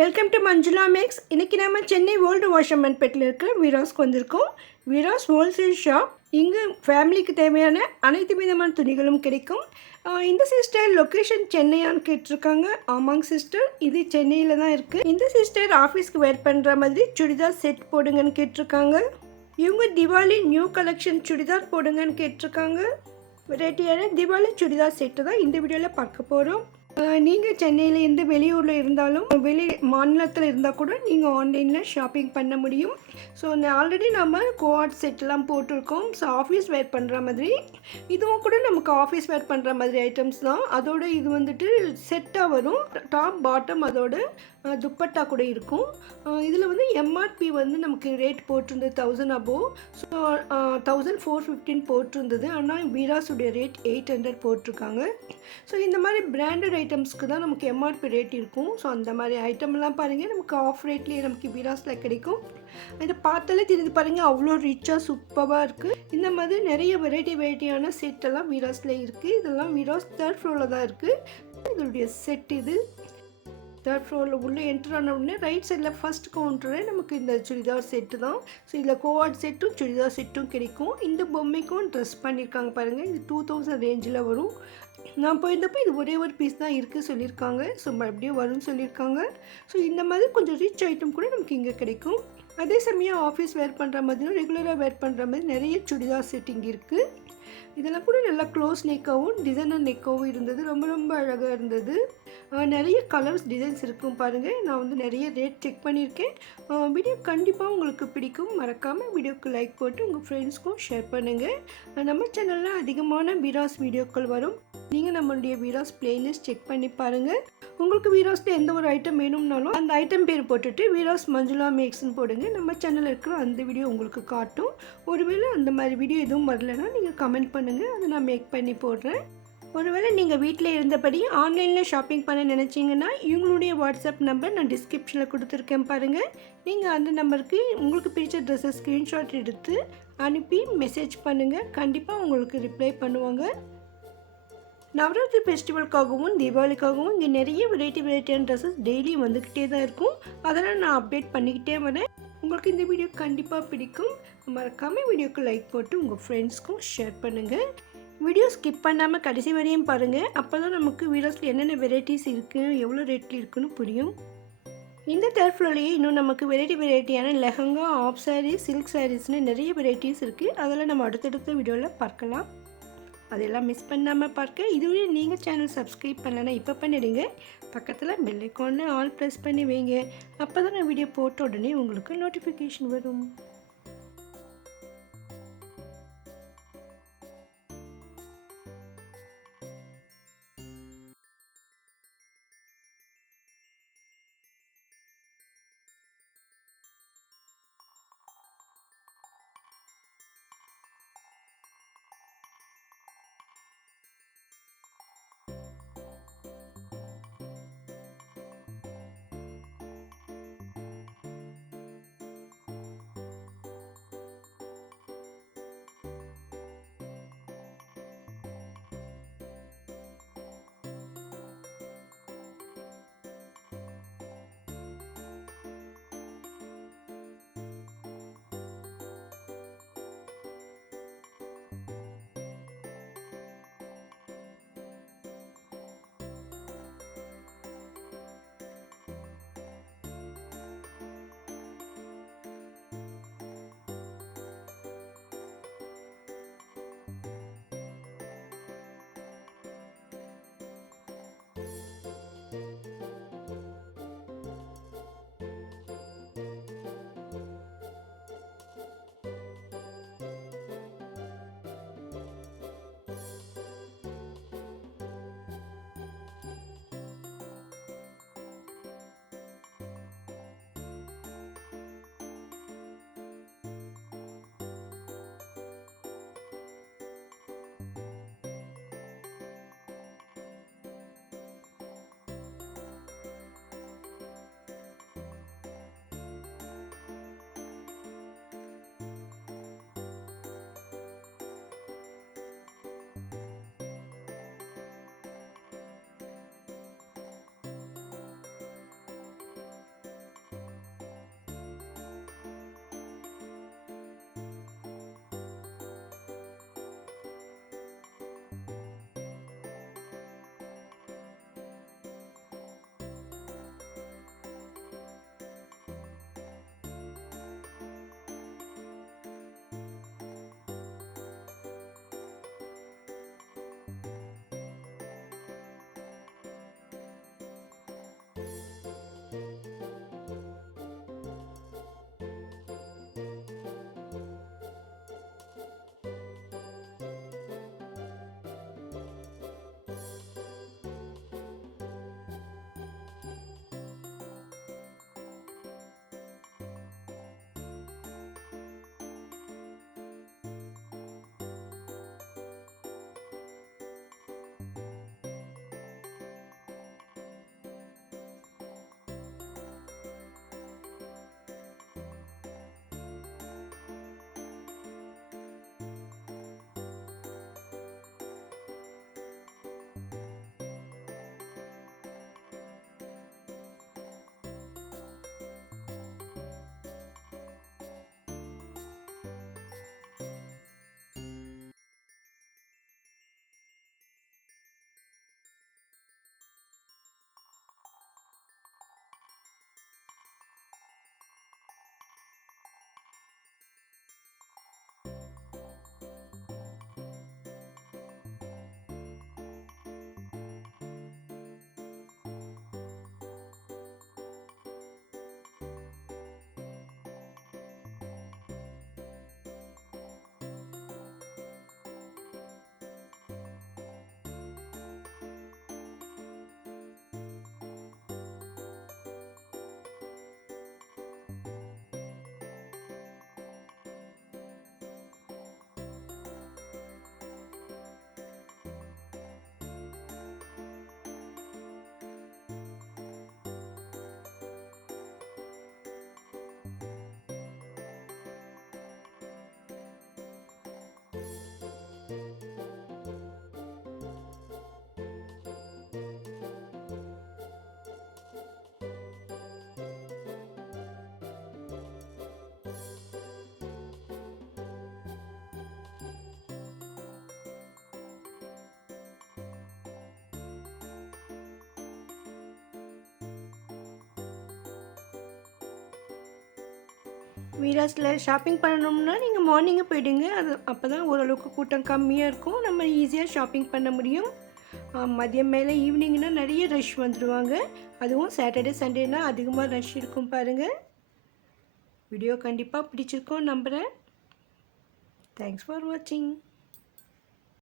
Welcome to Manjula maths. இன்றைக்கி நம்ம Chennai old வாஷர்மன்பேட்டில் இருக்கிற வீராஸ்க்கு வந்திருக்கோம். Veeras wholesale shop. இங்கு ஃபேமிலிக்கு தேவையான அனைத்து விதமான துணிகளும் கிடைக்கும். இந்த சிஸ்டர் லொக்கேஷன் சென்னையான்னு கேட்டிருக்காங்க. ஆமாங்க சிஸ்டர், இது சென்னையில் தான் இருக்குது. இந்த சிஸ்டர் ஆஃபீஸ்க்கு வேர் பண்ணுற மாதிரி சுடிதார் செட் போடுங்கன்னு கேட்டிருக்காங்க. இவங்க திவாலி நியூ கலெக்ஷன் சுடிதார் போடுங்கன்னு கேட்டிருக்காங்க. வெரைட்டியான திவாலி சுடிதார் செட்டு தான் இந்த வீடியோவில் பார்க்க போகிறோம். நீங்கள் சென்னையில் இருந்து வெளியூரில் இருந்தாலும் வெளி மாநிலத்தில் இருந்தால் கூட நீங்கள் ஆன்லைனில் ஷாப்பிங் பண்ண முடியும். ஸோ ஆல்ரெடி நம்ம கோஆட் செட்லாம் போட்டிருக்கோம். ஸோ ஆஃபீஸ் வேர் பண்ணுற மாதிரி இதுவும் கூட நமக்கு ஆஃபீஸ் வேர் பண்ணுற மாதிரி ஐட்டம்ஸ் தான். அதோட இது வந்துட்டு செட்டாக வரும். டாப் பாட்டம் அதோட துப்பட்டா கூட இருக்கும். இதில் வந்து எம்ஆர்பி வந்து நமக்கு ரேட் போட்டிருந்தது 1000 அபோவ். ஸோ 1415 போட்டிருந்தது. ஆனால் வீராஸுடைய ரேட் 800 போட்டிருக்காங்க. ஸோ இந்த மாதிரி பிராண்டட் ஐட்டம்ஸ்க்கு தான் நமக்கு எம்ஆர்பி ரேட் இருக்கும். ஸோ அந்த மாதிரி ஐட்டம்லாம் பாருங்கள், நமக்கு ஆஃப் ரேட்லேயே நமக்கு வீராஸில் கிடைக்கும். இதை பார்த்தாலே தெரிஞ்சு பாருங்கள், அவ்வளோ ரிச்சாக சூப்பராக இருக்குது. இந்த மாதிரி நிறைய வெரைட்டியான செட்டெல்லாம் வீராஸில் இருக்குது. இதெல்லாம் வீராஸ் 3rd ஃப்ளோரில் தான் இருக்குது. இதனுடைய செட் இது 3rd ஃப்ளோரில் உள்ளே என்ட்ரு ஆன உடனே ரைட் சைடில் ஃபஸ்ட் கவுண்டரே நமக்கு இந்த சுடிதார் செட்டு தான். ஸோ இதில் கோஆட் செட்டும் சுடிதார் செட்டும் கிடைக்கும். இந்த பொம்மைக்கும் ட்ரெஸ் பண்ணியிருக்காங்க பாருங்கள். இது 2000 ரேஞ்சில் வரும். நான் போயிருந்தப்போ இது ஒரே ஒரு பீஸ் தான் இருக்குது சொல்லியிருக்காங்க. ஸோ மறுபடியும் வரும்னு சொல்லியிருக்காங்க. ஸோ இந்த மாதிரி கொஞ்சம் ரிச் ஐட்டம் கூட நமக்கு இங்கே கிடைக்கும். அதே சமயம் ஆஃபீஸ் வேர் பண்ணுற மாதிரியும் ரெகுலராக வேர் பண்ணுற மாதிரி நிறைய சுடிதார் செட் இங்கே இருக்குது. இதெல்லாம் கூட நல்லா க்ளோஸ் நெக்காகவும் டிசைனர் நெக்காகவும் இருந்தது. ரொம்ப ரொம்ப அழகாக இருந்தது. நிறைய கலர்ஸ் டிசைன்ஸ் இருக்கும் பாருங்கள். நான் வந்து நிறைய ரேட் செக் பண்ணியிருக்கேன். வீடியோ கண்டிப்பாக உங்களுக்கு பிடிக்கும். மறக்காமல் வீடியோக்கு லைக் போட்டு உங்கள் ஃப்ரெண்ட்ஸ்க்கும் ஷேர் பண்ணுங்கள். நம்ம சேனலில் அதிகமான வீராஸ் வீடியோக்கள் வரும். நீங்கள் நம்மளுடைய வீராஸ் பிளேலிஸ்ட் செக் பண்ணி பாருங்கள். உங்களுக்கு வீராஸில் எந்த ஒரு ஐட்டம் வேணும்னாலும் அந்த ஐட்டம் பேர் போட்டுட்டு வீராஸ் மஞ்சுளா மேக்ஸ்ன்னு போடுங்க. நம்ம சேனலில் இருக்கிற அந்த வீடியோ உங்களுக்கு காட்டும். ஒருவேளை அந்த மாதிரி வீடியோ எதுவும் வரலைன்னா நீங்கள் கமெண்ட் பண்ணுங்கள், அதை நான் மேக் பண்ணி போடுறேன். ஒருவேளை நீங்கள் வீட்டில் இருந்தபடி ஆன்லைனில் ஷாப்பிங் பண்ண நினச்சிங்கன்னா இவங்களுடைய வாட்ஸ்அப் நம்பர் நான் டிஸ்கிரிப்ஷனில் கொடுத்துருக்கேன் பாருங்கள். நீங்கள் அந்த நம்பருக்கு உங்களுக்கு பிடிச்ச ட்ரெஸ்ஸை ஸ்க்ரீன்ஷாட் எடுத்து அனுப்பி மெசேஜ் பண்ணுங்கள். கண்டிப்பாக உங்களுக்கு ரிப்ளை பண்ணுவாங்க. நவராத்திரி ஃபெஸ்டிவலுக்காகவும் தீபாவளிக்காகவும் இங்கே நிறைய வெரைட்டியான ட்ரெஸ்ஸஸ் டெய்லியும் வந்துக்கிட்டே தான் இருக்கும். அதெல்லாம் நான் அப்டேட் பண்ணிக்கிட்டே வரேன். உங்களுக்கு இந்த வீடியோ கண்டிப்பாக பிடிக்கும். மறக்காமல் வீடியோக்கு லைக் போட்டு உங்கள் ஃப்ரெண்ட்ஸ்க்கும் ஷேர் பண்ணுங்கள். வீடியோ ஸ்கிப் பண்ணாமல் கடைசி வரையும் பாருங்கள். அப்போ தான் நமக்கு வீடியோஸில் என்னென்ன வெரைட்டிஸ் இருக்குது, எவ்வளோ ரேட்டில் இருக்குன்னு புரியும். இந்த 3rd ஃப்ளோர்லேயே இன்னும் நமக்கு வெரைட்டியான லெஹங்கா, ஆஃப் சாரீ, சில்க் சாரீஸ்னு நிறைய வெரைட்டிஸ் இருக்குது. அதெல்லாம் நம்ம அடுத்தடுத்த வீடியோவில் பார்க்கலாம். அதெல்லாம் மிஸ் பண்ணாமல் பார்க்க இதுவே நீங்கள் சேனல் சப்ஸ்கிரைப் பண்ணலைன்னா இப்போ பண்ணிடுங்க. பக்கத்தில் பெல் ஐக்கானை ஆல் ப்ரெஸ் பண்ணி வைங்க. அப்போ தான் நான் வீடியோ போட்ட உடனே உங்களுக்கு நோட்டிஃபிகேஷன் வரும். வீராஸில் ஷாப்பிங் பண்ணணும்னா நீங்கள் மார்னிங்கே போயிடுங்க. அது அப்போ தான் ஓரளவுக்கு கூட்டம் கம்மியாக இருக்கும். நம்ம ஈஸியாக ஷாப்பிங் பண்ண முடியும். மதியம் மேலே ஈவினிங்னா நிறைய ரஷ் வந்துடுவாங்க. அதுவும் சாட்டர்டே சண்டேனா அதிகமாக ரஷ் இருக்கும் பாருங்கள். வீடியோ கண்டிப்பாக பிடிச்சிருக்கோம் நம்புகிறேன். தேங்க்ஸ் ஃபார் வாட்சிங்.